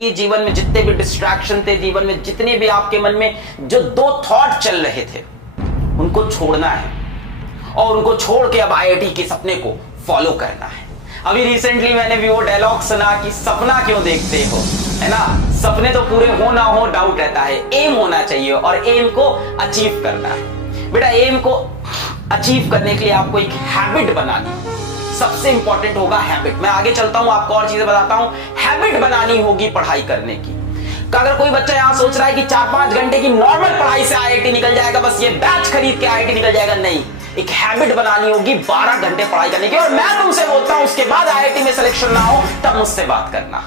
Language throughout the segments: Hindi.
कि जीवन में जितने भी डिस्ट्रैक्शन थे, जीवन में जितने भी आपके मन में जो दो थॉट चल रहे थे, उनको छोड़ना है और उनको छोड़ के अब आईआईटी के सपने को फॉलो करना है। अभी रिसेंटली मैंने भी वो डायलॉग सुना कि सपना क्यों देखते हो, है ना। सपने तो पूरे हो ना हो डाउट रहता है, एम होना चाहिए और एम को अचीव करना है। बेटा एम को अचीव करने के लिए आपको एक हैबिट बनानी है। सबसे इंपॉर्टेंट होगा हैबिट। मैं आगे चलता हूं, आपको और चीजें बताता हूं। हैबिट बनानी होगी पढ़ाई करने की। अगर कोई बच्चा यहां सोच रहा है कि 4-5 घंटे की नॉर्मल पढ़ाई से आईआईटी निकल जाएगा, बस ये बैच खरीद के आईआईटी निकल जाएगा, नहीं। एक हैबिट बनानी होगी 12 घंटे पढ़ाई करने की। और मैं तुमसे बोलता हूं उसके बाद आईआईटी में सिलेक्शन ना हो तब मुझसे बात करना।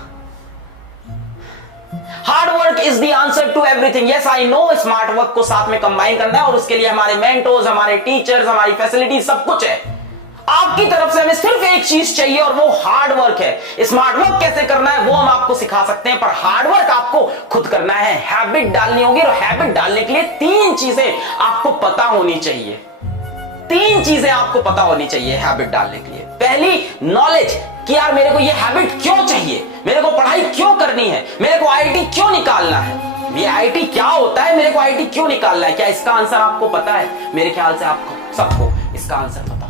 Hard work is the answer to everything. Yes I know, smart work को साथ में कंबाइन करना है और उसके लिए हमारे मेंटोर्स, हमारे टीचर्स, हमारी फैसिलिटी सब कुछ है। आपकी तरफ से हमें सिर्फ एक चीज चाहिए और वो हार्ड वर्क है। स्मार्ट वर्क कैसे करना है वो हम आपको सिखा सकते हैं, पर हार्ड वर्क आपको खुद करना है। हैबिट डालनी होगी और हैबिट डालने के लिए 3 चीजें आपको पता होनी चाहिए। 3 चीजें आपको पता होनी चाहिए हैबिट डालने के लिए। पहली, नॉलेज कि यार मेरे को ये हैबिट क्यों चाहिए, मेरे को पढ़ाई क्यों करनी है, मेरे को आईआईटी क्यों निकालना है, ये आईआईटी क्या होता है, मेरे को आईआईटी क्यों निकालना है। क्या इसका आंसर आपको पता है? मेरे ख्याल से आपको सबको इसका आंसर पता होगा।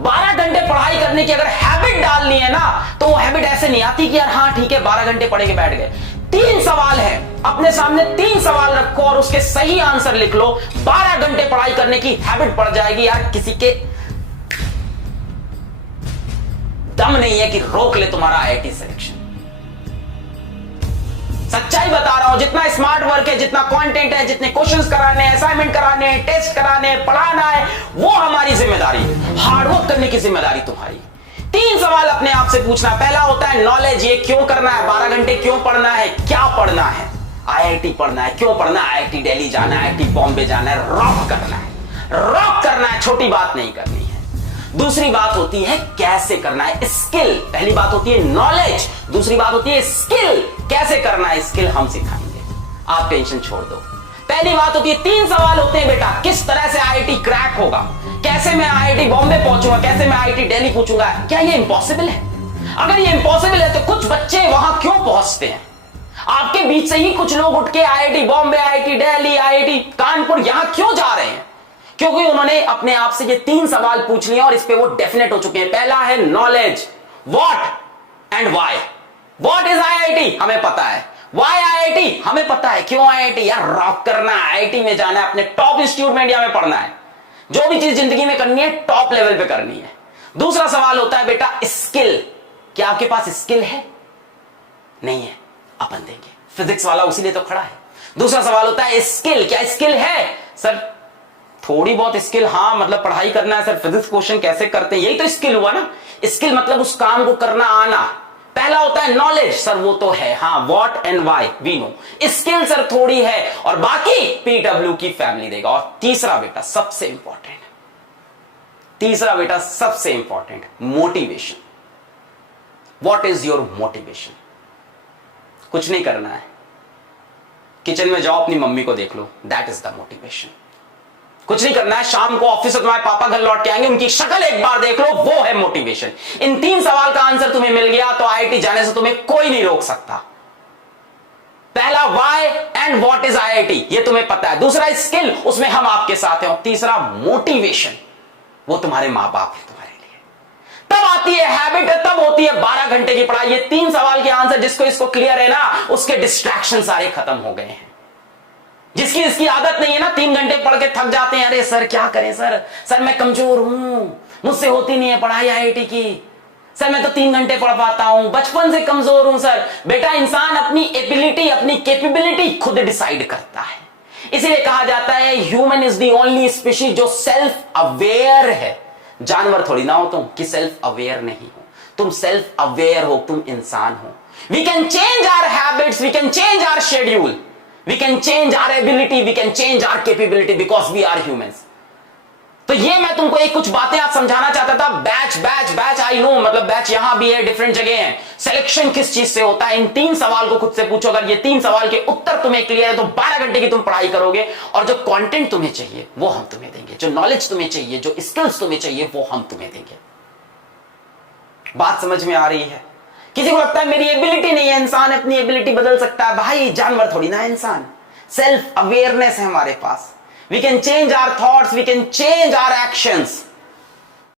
12 घंटे पढ़ाई करने की अगर हैबिट डालनी है ना, तो वो हैबिट ऐसे नहीं आती कि यार हाँ ठीक है 12 घंटे पढ़ के बैठ गए। 3 सवाल है, अपने सामने 3 सवाल रखो और उसके सही आंसर लिख लो। 12 घंटे पढ़ाई करने की हैबिट पड़ जाएगी। यार किसी के दम नहीं है कि रोक ले तुम्हारा आईआईटी सिलेक्शन। सच्चाई बता रहा हूं, जितना स्मार्ट वर्क है, जितना कंटेंट है, जितने क्वेश्चंस कराने हैं, असाइनमेंट कराने हैं, टेस्ट कराने हैं, पढ़ाना है, वो हमारी जिम्मेदारी है। हार्ड वर्क करने की जिम्मेदारी तुम्हारी। 3 सवाल अपने आप से पूछना। पहला होता है नॉलेज, ये क्यों करना है, 12 घंटे क्यों पढ़ना है, क्या पढ़ना है, आईआईटी पढ़ना है, क्यों पढ़ना है, आईआईटी दिल्ली जाना है, आईआईटी बॉम्बे जाना है, रॉक करना है, रॉक करना है, छोटी बात नहीं करनी है। दूसरी बात होती है कैसे करना है, स्किल। पहली बात होती है नॉलेज, दूसरी बात होती है स्किल। कैसे करना है स्किल हम सिखाएंगे, आप टेंशन छोड़ दो। पहली बात होती है 3 सवाल होते हैं बेटा, किस तरह से आईआईटी क्रैक होगा, कैसे मैं आईआईटी बॉम्बे पहुंचूंगा, कैसे मैं आईआईटी दिल्ली पहुंचूंगा। क्या ये इंपॉसिबल है? अगर ये इंपॉसिबल है तो कुछ बच्चे वहां क्यों पहुंचते हैं? आपके बीच से ही कुछ लोग उठ के IIT Bombay, IIT Delhi, IIT Kanpur यहां क्यों जा रहे हैं? क्योंकि उन्होंने अपने आप से ये 3 सवाल पूछ लिए और इस पे वो डेफिनेट हो चुके हैं। पहला है knowledge, what and why. What is IIT, हमें पता है। व्हाई आईआईटी, हमें पता है। क्यों आईआईटी? यार रॉक करना है, आईआईटी में जाना है, अपने टॉप इंस्टीट्यूट में इंडिया में पढ़ना है। जो भी चीज जिंदगी में करनी है टॉप लेवल पे करनी है। दूसरा सवाल होता है बेटा स्किल। क्या आपके पास स्किल है? नहीं है, अपन देंगे। फिजिक्स वाला उसी लिए तो खड़ा है। दूसरा सवाल होता है स्किल। क्या स्किल है? सर थोड़ी बहुत स्किल, हाँ मतलब पढ़ाई करना है सर, फिजिक्स क्वेश्चन कैसे करते हैं, यही तो स्किल हुआ ना। स्किल मतलब उस काम को करना आना। पहला होता है नॉलेज, सर वो तो है, हाँ what and why we know. Skill sir थोड़ी है और बाकी पीडब्ल्यू की फैमिली देगा। और तीसरा बेटा सबसे इंपॉर्टेंट, तीसरा बेटा सबसे important, motivation. What is your motivation? कुछ नहीं करना है, किचन में जाओ अपनी मम्मी को देख लो, दैट इज द मोटिवेशन। कुछ नहीं करना है, शाम को ऑफिस से तुम्हारे पापा घर लौट के आएंगे, उनकी शक्ल एक बार देख लो, वो है मोटिवेशन। इन 3 सवाल का आंसर तुम्हें मिल गया तो आईआईटी जाने से तुम्हें कोई नहीं रोक सकता। पहला why and what is IIT, ये तुम्हें पता है। दूसरा स्किल, उसमें हम आपके साथ हैं। और तीसरा मोटिवेशन, वो तुम्हारे मां बाप है तुम्हारे लिए। तब आती है हैबिट, तब होती है 12 घंटे की पढ़ाई। ये 3 सवाल के आंसर जिसको इसको क्लियर है ना, उसके डिस्ट्रैक्शन सारे खत्म हो गए हैं। जिसकी इसकी आदत नहीं है ना, 3 घंटे पढ़ के थक जाते हैं, अरे सर क्या करें सर मैं कमजोर हूं, मुझसे होती नहीं है पढ़ाई आईआईटी की, सर मैं तो 3 घंटे पढ़ पाता हूं, बचपन से कमजोर हूं सर। बेटा इंसान अपनी एबिलिटी, अपनी कैपेबिलिटी खुद डिसाइड करता है। इसीलिए कहा जाता है human is the only species जो सेल्फ अवेयर है। जानवर थोड़ी ना हो तुम कि सेल्फ अवेयर नहीं हो, तुम सेल्फ अवेयर हो, तुम इंसान हो। We can change our habits, we can change our schedule, we can change our ability, we can change our capability because we are humans। तो ये मैं तुमको एक कुछ बातें आज समझाना चाहता था। Batch batch batch I know, मतलब बैच यहां भी है, डिफरेंट जगह है। सिलेक्शन किस चीज से होता है, इन 3 सवाल को खुद से पूछो। अगर ये 3 सवाल के उत्तर तुम्हें क्लियर है तो 12 घंटे की तुम पढ़ाई करोगे और जो कंटेंट तुम्हें चाहिए वो हम तुम्हें देंगे, जो नॉलेज तुम्हें चाहिए, जो स्किल्स तुम्हें चाहिए वो हम तुम्हें देंगे। बात समझ में आ रही है? किसी को लगता है मेरी एबिलिटी नहीं है, इंसान अपनी एबिलिटी बदल सकता है। भाई जानवर थोड़ी ना है इंसान। सेल्फ अवेयरनेस है हमारे पास। We can change our thoughts, we can change our actions.